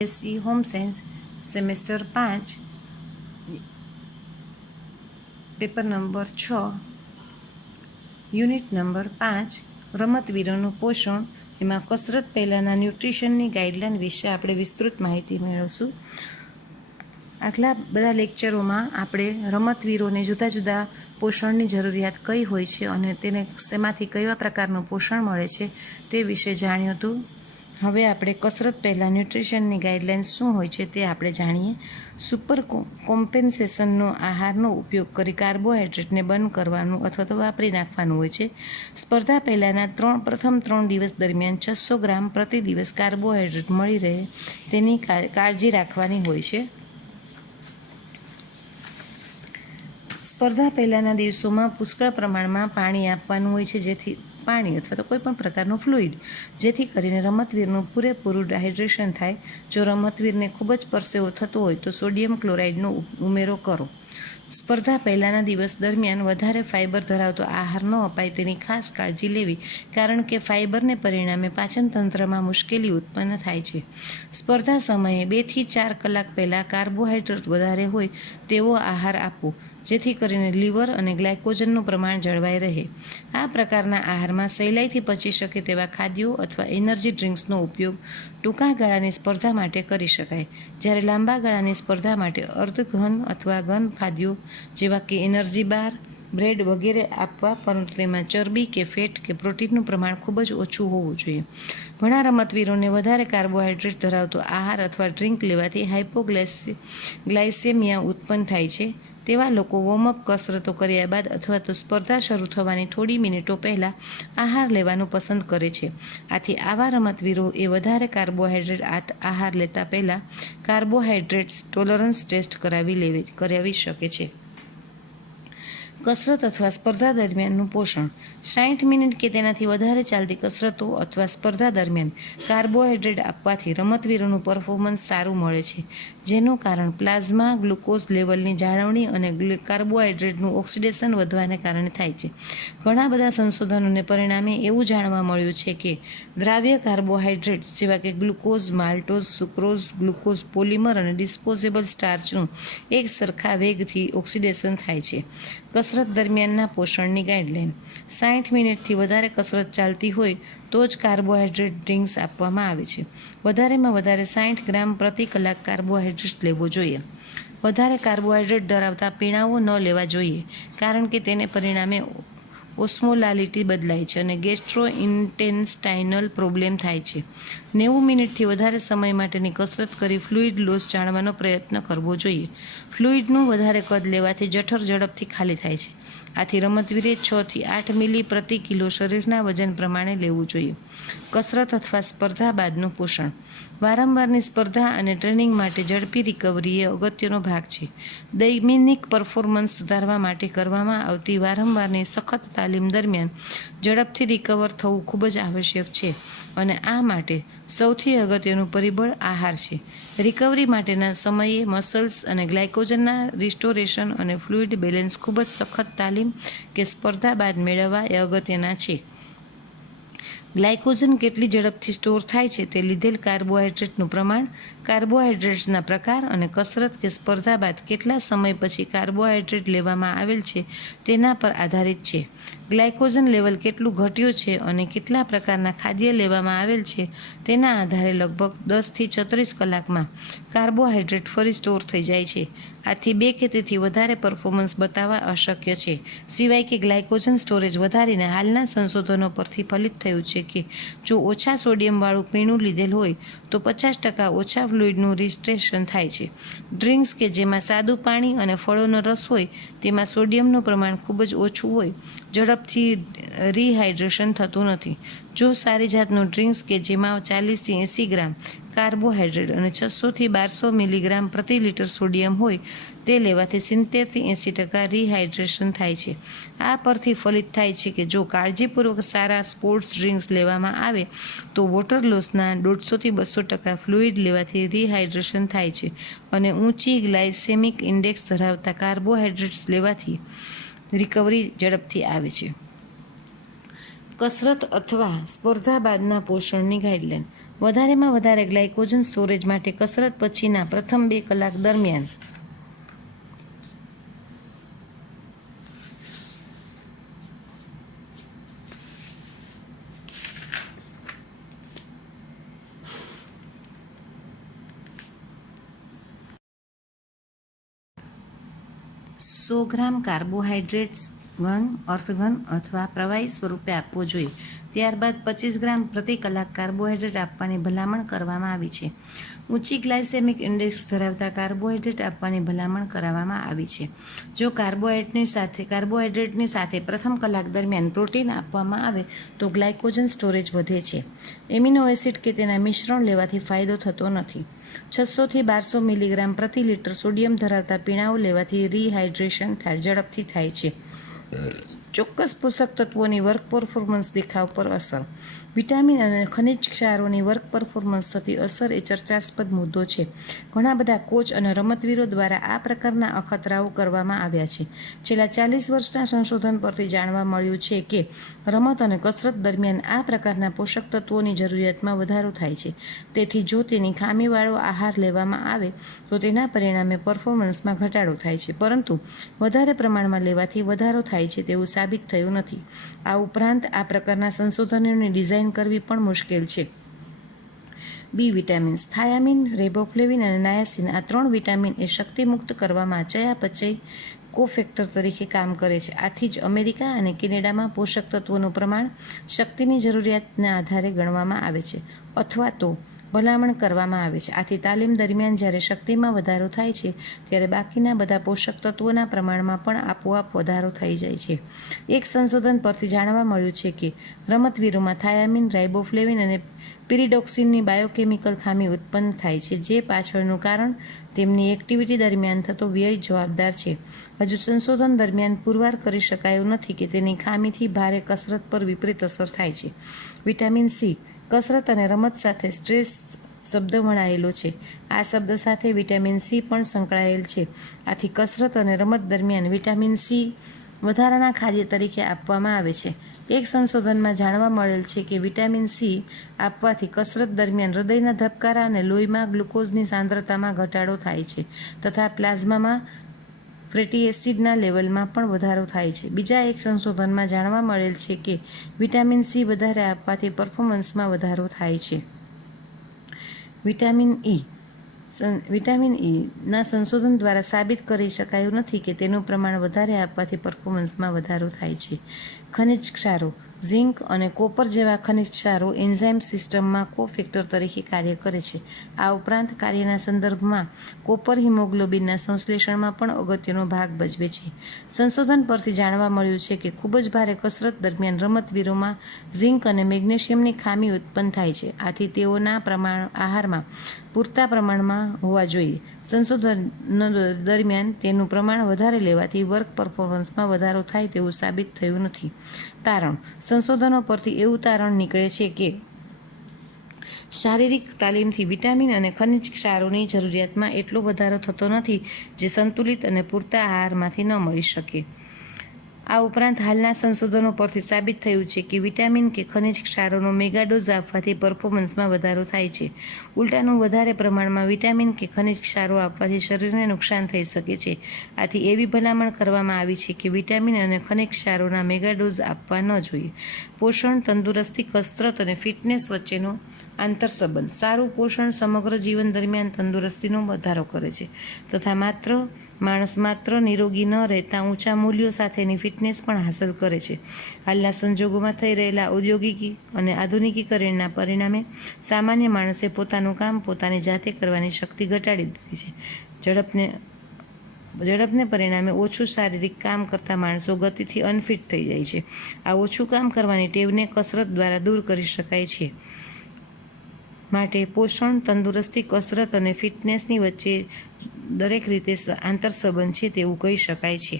SC home science semester 5 paper number 6 unit number 5 રમતવીરોનું પોષણ એમાં કસરત પહેલાંના ન્યુટ્રિશનની ગાઈડલાઇન વિશે આપણે વિસ્તૃત માહિતી મેળવશું. આટલા બધા લેક્ચરોમાં આપણે રમતવીરોને જુદા જુદા પોષણની જરૂરિયાત કઈ હોય છે અને તેને શેમાંથી કયા પ્રકારનું પોષણ મળે છે તે વિશે જાણ્યું હતું. હવે આપણે કસરત પહેલાં ન્યુટ્રિશનની ગાઈડલાઇન્સ શું હોય છે તે આપણે જાણીએ. સુપર કોમ્પેન્સેશનનો આહારનો ઉપયોગ કરી કાર્બોહાઈડ્રેટને બંધ કરવાનું અથવા તો વાપરી નાખવાનું હોય છે. સ્પર્ધા પહેલાંના પ્રથમ 3 દિવસ દરમિયાન 600 ગ્રામ પ્રતિ દિવસ કાર્બોહાઈડ્રેટ મળી રહે તેની કાળજી રાખવાની હોય છે. સ્પર્ધા પહેલાંના દિવસોમાં પુષ્કળ પ્રમાણમાં પાણી આપવાનું હોય છે, જેથી પાણી અથવા તો કોઈ પણ પ્રકારનું ફ્લુઇડ, જેથી કરીને રમતવીરનું પૂરેપૂરું ડાયડ્રેશન થાય. જો રમતવીરને ખૂબ જ પરસેવો થતો હોય તો સોડિયમ ક્લોરાઇડનો ઉમેરો કરો. સ્પર્ધા પહેલાંના દિવસ દરમિયાન વધારે ફાઇબર ધરાવતો આહાર ન અપાય તેની ખાસ કાળજી લેવી, કારણ કે ફાઇબરને પરિણામે પાચન તંત્રમાં મુશ્કેલી ઉત્પન્ન થાય છે. સ્પર્ધા સમયે 2 થી 4 કલાક પહેલાં કાર્બોહાઈડ્રેટ વધારે હોય તેવો આહાર આપવો, જેથી કરીને લીવર અને ગ્લાયકોજનનું પ્રમાણ જળવાઈ રહે. આ પ્રકારના આહારમાં સહેલાઈથી પચી શકે તેવા ખાદ્યો અથવા એનર્જી ડ્રિંક્સનો ઉપયોગ ટૂંકા ગાળાની સ્પર્ધા માટે કરી શકાય, જ્યારે લાંબા ગાળાની સ્પર્ધા માટે અર્ધઘન અથવા ઘન ખાદ્યો જેવા કે એનર્જી બાર, બ્રેડ વગેરે આપવા, પરંતુ તેમાં ચરબી કે ફેટ કે પ્રોટીનનું પ્રમાણ ખૂબ જ ઓછું હોવું જોઈએ. ઘણા રમતવીરોને વધારે કાર્બોહાઈડ્રેટ ધરાવતો આહાર અથવા ડ્રિંક લેવાથી હાઇપોગ્લાયસેમિયા ઉત્પન્ન થાય છે. તેવા લોકો વોર્મઅપ કસરતો કર્યા બાદ અથવા તો સ્પર્ધા શરૂ થવાની થોડી મિનિટો પહેલાં આહાર લેવાનું પસંદ કરે છે. આથી આવા રમતવીરો એ વધારે કાર્બોહાઈડ્રેટ આહાર લેતા પહેલાં કાર્બોહાઈડ્રેટ્સ ટોલરન્સ ટેસ્ટ કરાવી શકે છે. કસરત અથવા સ્પર્ધા દરમિયાનનું પોષણ. 60 મિનિટ કે તેનાથી વધારે ચાલતી કસરતો અથવા સ્પર્ધા દરમિયાન કાર્બોહાઈડ્રેટ આપવાથી રમતવીરોનું પરફોર્મન્સ સારું મળે છે, જેનું કારણ પ્લાઝમા ગ્લુકોઝ લેવલની જાળવણી અને કાર્બોહાઈડ્રેટનું ઓક્સિડેશન વધવાને કારણે થાય છે. ઘણા બધા સંશોધનોને પરિણામે એવું જાણવા મળ્યું છે કે દ્રાવ્ય કાર્બોહાઈડ્રેટ્સ જેવા કે glucose, maltose, sucrose, glucose polymer અને ડિસ્પોઝેબલ સ્ટાર્ચનું એક સરખા વેગથી ઓક્સિડેશન થાય છે. કસરત દરમિયાનના પોષણની ગાઈડલાઇન. 60 મિનિટથી વધારે કસરત ચાલતી હોય તો જ કાર્બોહાઈડ્રેટ ડ્રિંક્સ આપવામાં આવે છે. વધારેમાં વધારે 60 ગ્રામ પ્રતિ કલાક કાર્બોહાઈડ્રેટ્સ લેવો જોઈએ. વધારે કાર્બોહાઈડ્રેટ ધરાવતા પીણાઓ ન લેવા જોઈએ, કારણ કે તેને પરિણામે ઓસ્મોલાલિટી બદલાય છે અને ગેસ્ટ્રોઇન્ટેસ્ટાઇનલ પ્રોબ્લેમ થાય છે. 90 મિનિટથી વધારે સમય માટેની કસરત કરી ફ્લુઇડ લોસ જાણવાનો પ્રયત્ન કરવો જોઈએ. ફ્લુઇડનું વધારે કદ લેવાથી જઠર ઝડપથી ખાલી થાય છે. આથી રમતવીરે 6 થી 8 મિલી પ્રતિ કિલો શરીરના વજન પ્રમાણે લેવું જોઈએ. કસરત અથવા સ્પર્ધા બાદનું પોષણ. વારંવારની સ્પર્ધા અને ટ્રેનિંગ માટે ઝડપી રિકવરી એ અગત્યનો ભાગ છે. દૈનિક પરફોર્મન્સ સુધારવા માટે કરવામાં આવતી વારંવારની સખત તાલીમ દરમિયાન ઝડપથી રિકવર થવું ખૂબ જ આવશ્યક છે, અને આ માટે સૌથી અગત્યનું પરિબળ આહાર છે. રિકવરી માટેના સમયે મસલ્સ અને ગ્લાયકોજનના રિસ્ટોરેશન અને ફ્લુઇડ બેલેન્સ ખૂબ જ સખત તાલીમ કે સ્પર્ધા બાદ મેળવવા એ અગત્યના છે. ગ્લાયકોજન કેટલી ઝડપથી સ્ટોર થાય છે તે લીધેલ કાર્બોહાઈડ્રેટનું પ્રમાણ, કાર્બોહાઈડ્રેટ્સના પ્રકાર અને કસરત કે સ્પર્ધા બાદ કેટલા સમય પછી કાર્બોહાઈડ્રેટ લેવામાં આવેલ છે તેના પર આધારિત છે. ગ્લાયકોજન લેવલ કેટલું ઘટ્યું છે અને કેટલા પ્રકારના ખાદ્ય લેવામાં આવેલ છે તેના આધારે લગભગ 10 થી 36 કલાકમાં કાર્બોહાઈડ્રેટ ફરી સ્ટોર થઈ જાય છે. આથી 2 કે તેથી વધારે પરફોર્મન્સ બતાવવા અશક્ય છે. સિવાય કે ગ્લાયકોજન સ્ટોરેજ વધારીને હાલના સંશોધનો પરથી ફલિત થયું છે કે જો ઓછા સોડિયમવાળું પીણું લીધેલ હોય તો 50% ઓછા ફ્લુઇડનું રિસ્ટેશન થાય છે. ડ્રિંક્સ કે જેમાં સાદું પાણી અને ફળોનો રસ હોય તેમાં સોડિયમનું પ્રમાણ ખૂબ જ ઓછું હોય ઝડપથી રિહાઇડ્રેશન થતું નથી. જો સારી જાતનું ડ્રિંક્સ કે જેમાં 40 થી 80 ગ્રામ કાર્બોહાઈડ્રેટ અને 600 થી 1200 મિલીગ્રામ પ્રતિ લિટર સોડિયમ હોય તે લેવાથી 70 થી 80% રિહાઇડ્રેશન થાય છે. આ પરથી ફલિત થાય છે કે જો કાળજીપૂર્વક સારા સ્પોર્ટ્સ ડ્રિંક્સ લેવામાં આવે તો વોટર લોસના 150 થી 200% ફ્લુઇડ લેવાથી રિહાઇડ્રેશન થાય છે, અને ઊંચી ગ્લાયસેમિક ઇન્ડેક્સ ધરાવતા કાર્બોહાઈડ્રેટ્સ લેવાથી રિકવરી ઝડપથી આવે છે. કસરત અથવા સ્પર્ધા બાદના પોષણની ગાઈડલાઇન. વધારેમાં વધારે ગ્લાયકોજન સ્ટોરેજ માટે કસરત પછીના પ્રથમ 2 કલાક દરમિયાન સો ગ્રામ કાર્બોહાઈડ્રેટ્સ ઘન અર્થઘન અથવા પ્રવાહી સ્વરૂપે આપવો જોઈએ. ત્યારબાદ 25 ગ્રામ પ્રતિ કલાક કાર્બોહાઈડ્રેટ આપવાની ભલામણ કરવામાં આવી છે. ઊંચી ગ્લાયસેમિક ઇન્ડેક્સ ધરાવતા કાર્બોહાઈડ્રેટ આપવાની ભલામણ કરવામાં આવી છે. જો કાર્બોહાઈડ્રેટની સાથે પ્રથમ કલાક દરમિયાન પ્રોટીન આપવામાં આવે તો ગ્લાયકોજન સ્ટોરેજ વધે છે. એમિનો એસિડ કે તેના મિશ્રણ લેવાથી ફાયદો થતો નથી. 600 થી 1200 મિલીગ્રામ પ્રતિ લિટર સોડિયમ ધરાવતા પીણાઓ લેવાથી રિહાઇડ્રેશન ઝડપથી થાય છે. ચોક્કસ પોષક તત્વોની વર્ક પરફોર્મન્સ દેખાવ પર અસર. વિટામિન અને ખનિજ ક્ષારોની વર્ક પરફોર્મન્સ થતી અસર એ ચર્ચાસ્પદ મુદ્દો છે. ઘણા બધા કોચ અને રમતવીરો દ્વારા આ પ્રકારના અખતરાઓ કરવામાં આવ્યા છે. છેલ્લા 40 વર્ષના સંશોધન પરથી જાણવા મળ્યું છે કે રમત અને કસરત દરમિયાન આ પ્રકારના પોષક તત્વોની જરૂરિયાતમાં વધારો થાય છે. તેથી જો તેની ખામીવાળો આહાર લેવામાં આવે તો તેના પરિણામે પરફોર્મન્સમાં ઘટાડો થાય છે, પરંતુ વધારે પ્રમાણમાં લેવાથી વધારો થાય છે તેવું સાબિત થયું નથી. આ ઉપરાંત આ પ્રકારના સંશોધનોની ડિઝાઇન કરવી પણ મુશ્કેલ છે. બી વિટામિન્સ. થાયામીન, રેબોફ્લેવિન અને નાયાસિન આ 3 વિટામિન એ શક્તિ મુક્ત કરવામાં ચયાપચય કોફેક્ટર તરીકે કામ કરે છે. આથી જ અમેરિકા અને કેનેડામાં પોષક તત્વોનું પ્રમાણ શક્તિની જરૂરિયાતના આધારે ગણવામાં આવે છે અથવા તો ભલામણ કરવામાં આવે છે. આથી તાલીમ દરમિયાન જ્યારે શક્તિમાં વધારો થાય છે ત્યારે બાકીના બધા પોષક તત્વોના પ્રમાણમાં પણ આપોઆપ વધારો થઈ જાય છે. એક સંશોધન પરથી જાણવા મળ્યું છે કે રમતવીરોમાં થાયામીન, રાઇબોફ્લેવિન અને પિરિડોક્સિનની બાયોકેમિકલ ખામી ઉત્પન્ન થાય છે, જે પાછળનું કારણ તેમની એક્ટિવિટી દરમિયાન થતો વ્યય જવાબદાર છે. હજુ સંશોધન દરમિયાન પુરવાર કરી શકાયું નથી કે તેની ખામીથી ભારે કસરત પર વિપરીત અસર થાય છે. Vitamin C. કસરત અને રમત સાથે સ્ટ્રેસ શબ્દ વણાયેલો છે. આ શબ્દ સાથે વિટામિન સી પણ સંકળાયેલ છે. આથી કસરત અને રમત દરમિયાન વિટામિન સી વધારાના ખાદ્ય તરીકે આપવામાં આવે છે. એક સંશોધનમાં જાણવા મળેલ છે કે વિટામિન સી આપવાથી કસરત દરમિયાન હૃદયના ધબકારા અને લોહીમાં ગ્લુકોઝની સાંદ્રતામાં ઘટાડો થાય છે તથા પ્લાઝમામાં ફેટી એસિડના લેવલમાં પણ વધારો થાય છે. બીજા એક સંશોધનમાં જાણવા મળેલ છે કે વિટામિન સી વધારે આપવાથી પરફોર્મન્સમાં વધારો થાય છે. Vitamin E. વિટામિન ઈના સંશોધન દ્વારા સાબિત કરી શકાયું નથી કે તેનું પ્રમાણ વધારે આપવાથી પરફોર્મન્સમાં વધારો થાય છે. ખનિજ ક્ષારો. ઝિંક અને કોપર જેવા ખનિજ ક્ષારો એન્ઝાઇમ સિસ્ટમમાં કોફેક્ટર તરીકે કાર્ય કરે છે. આ ઉપરાંત કાર્યના સંદર્ભમાં કોપર હિમોગ્લોબિનના સંશ્લેષણમાં પણ અગત્યનો ભાગ ભજવે છે. સંશોધન પરથી જાણવા મળ્યું છે કે ખૂબ જ ભારે કસરત દરમિયાન રમતવીરોમાં ઝિંક અને મેગ્નેશિયમની ખામી ઉત્પન્ન થાય છે. આથી તેઓના આહારમાં પૂરતા પ્રમાણમાં હોવા જોઈએ. સંશોધન દરમિયાન તેનું પ્રમાણ વધારે લેવાથી વર્ક પરફોર્મન્સમાં વધારો થાય તેવું સાબિત થયું નથી. તારણ. સંશોધનો પરથી એવું તારણ નીકળે છે કે શારીરિક તાલીમથી વિટામિન અને ખનિજ ક્ષારોની જરૂરિયાતમાં એટલો વધારો થતો નથી જે સંતુલિત અને પૂરતા આહારમાંથી ન મળી શકે. આ ઉપરાંત હાલના સંશોધનો પરથી સાબિત થયું છે કે વિટામિન કે ખનિજ ક્ષારોનો મેગાડોઝ આપવાથી પરફોર્મન્સમાં વધારો થાય છે. ઉલટાનું વધારે પ્રમાણમાં વિટામિન કે ખનિજ ક્ષારો આપવાથી શરીરને નુકસાન થઈ શકે છે. આથી એવી ભલામણ કરવામાં આવી છે કે વિટામિન અને ખનિજ ક્ષારોના મેગાડોઝ આપવા ન જોઈએ. પોષણ, તંદુરસ્તી, કસરત અને ફિટનેસ વચ્ચેનો આંતરસંબંધ. સારું પોષણ સમગ્ર જીવન દરમિયાન તંદુરસ્તીનો વધારો કરે છે તથા માણસ માત્ર નિરોગી ન રહેતા ઊંચા મૂલ્યો સાથેની ફિટનેસ પણ હાંસલ કરે છે. હાલના સંજોગોમાં થઈ રહેલા ઔદ્યોગિકી અને આધુનિકીકરણના પરિણામે સામાન્ય માણસે પોતાનું કામ પોતાની જાતે કરવાની શક્તિ ઘટાડી દીધી છે. ઝડપને પરિણામે ઓછું શારીરિક કામ કરતા માણસો ગતિથી અનફિટ થઈ જાય છે. આ ઓછું કામ કરવાની ટેવને કસરત દ્વારા દૂર કરી શકાય છે. માટે પોષણ, તંદુરસ્તી, કસરત અને ફિટનેસની વચ્ચે દરેક રીતે આંતરસંબંધ છે તેવું કહી શકાય છે.